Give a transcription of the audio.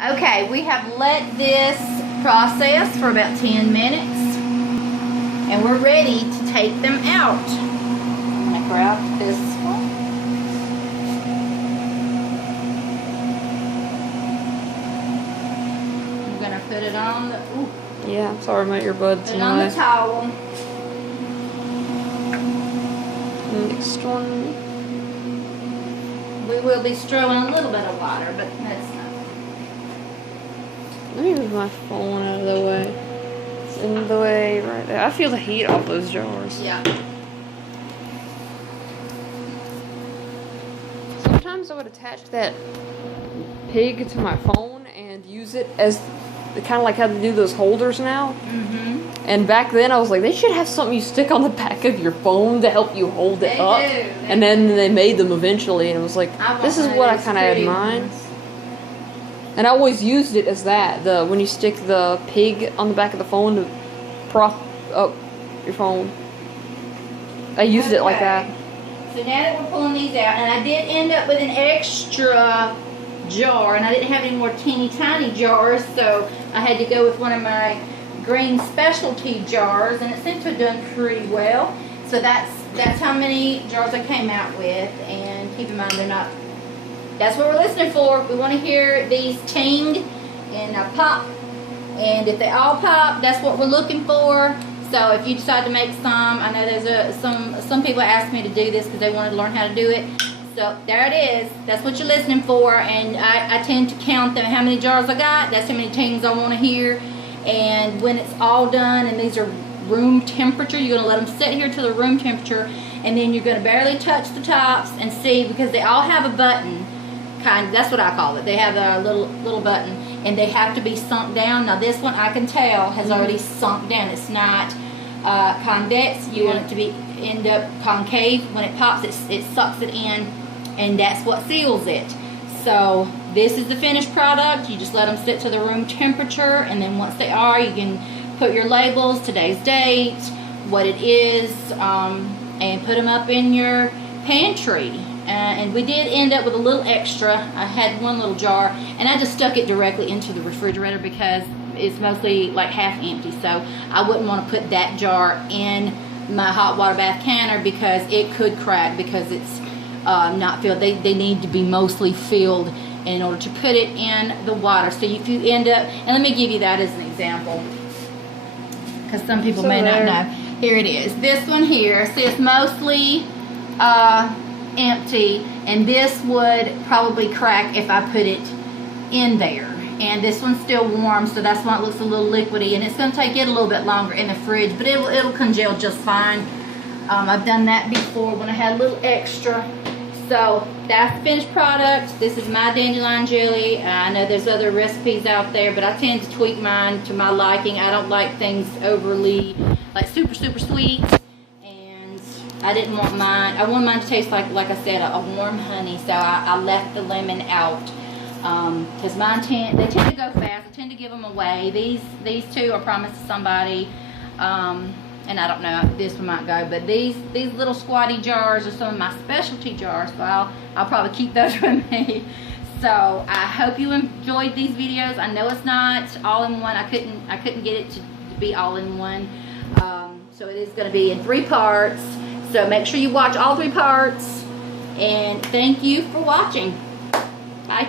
Okay, we have let this process for about 10 minutes and we're ready to take them out. I'm gonna grab this one. I'm gonna put it on the, ooh. Yeah, sorry my earbuds. Put it on the towel. Next one. We will be strewing a little bit of water, but that's not. Let me move my phone out of the way. It's in the way right there. I feel the heat off those jars. Yeah. Sometimes I would attach that pig to my phone and use it as kind of like how they do those holders now. Mm-hmm. And back then I was like, they should have something you stick on the back of your phone to help you hold it up. And then they made them eventually, and it was like, this is what I kind of had in mind. And I always used it as that, when you stick the pig on the back of the phone to prop up your phone. I used it like that. So now that we're pulling these out, and I did end up with an extra jar, and I didn't have any more teeny tiny jars, so I had to go with one of my green specialty jars, and it seems to have done pretty well. So that's how many jars I came out with, and keep in mind they're not. That's what we're listening for. We want to hear these ting and pop, and if they all pop, that's what we're looking for. So if you decide to make some, I know there's some people asked me to do this because they wanted to learn how to do it. So there it is. That's what you're listening for, and I tend to count them. How many jars I got? That's how many tings I want to hear. And when it's all done, and these are room temperature, you're going to let them sit here to the room temperature, and then you're going to barely touch the tops and see, because they all have a button, that's what I call it. They have a little button, and they have to be sunk down. Now this one I can tell has already sunk down. It's not convex. You want it to be end up concave. When it pops, it sucks it in, and that's what seals it. So this is the finished product. You just let them sit to the room temperature, and then once they are, you can put your labels, today's date, what it is, and put them up in your pantry. And we did end up with a little extra. I had one little jar, and I just stuck it directly into the refrigerator because it's mostly like half empty. So I wouldn't want to put that jar in my hot water bath canner because it could crack because it's not filled. They need to be mostly filled in order to put it in the water. So if you end up, and let me give you that as an example, because some people may not know. Here it is. This one here, see, it's mostly empty, and this would probably crack if I put it in there. And this one's still warm, so that's why it looks a little liquidy, and it's going to take it a little bit longer in the fridge, but it'll congeal just fine. I've done that before when I had a little extra. So that's the finished product. This is my dandelion jelly. I know there's other recipes out there, but I tend to tweak mine to my liking. I don't like things overly, like super sweet. And I didn't want mine. I want mine to taste like I said, a warm honey. So I left the lemon out because mine tend to go fast. I tend to give them away. These two are promised to somebody. And I don't know, this one might go, but these little squatty jars are some of my specialty jars, so I'll probably keep those with me. So I hope you enjoyed these videos. I know it's not all in one. I couldn't get it to be all in one. So it is going to be in 3 parts. So make sure you watch all 3 parts. And thank you for watching. Bye.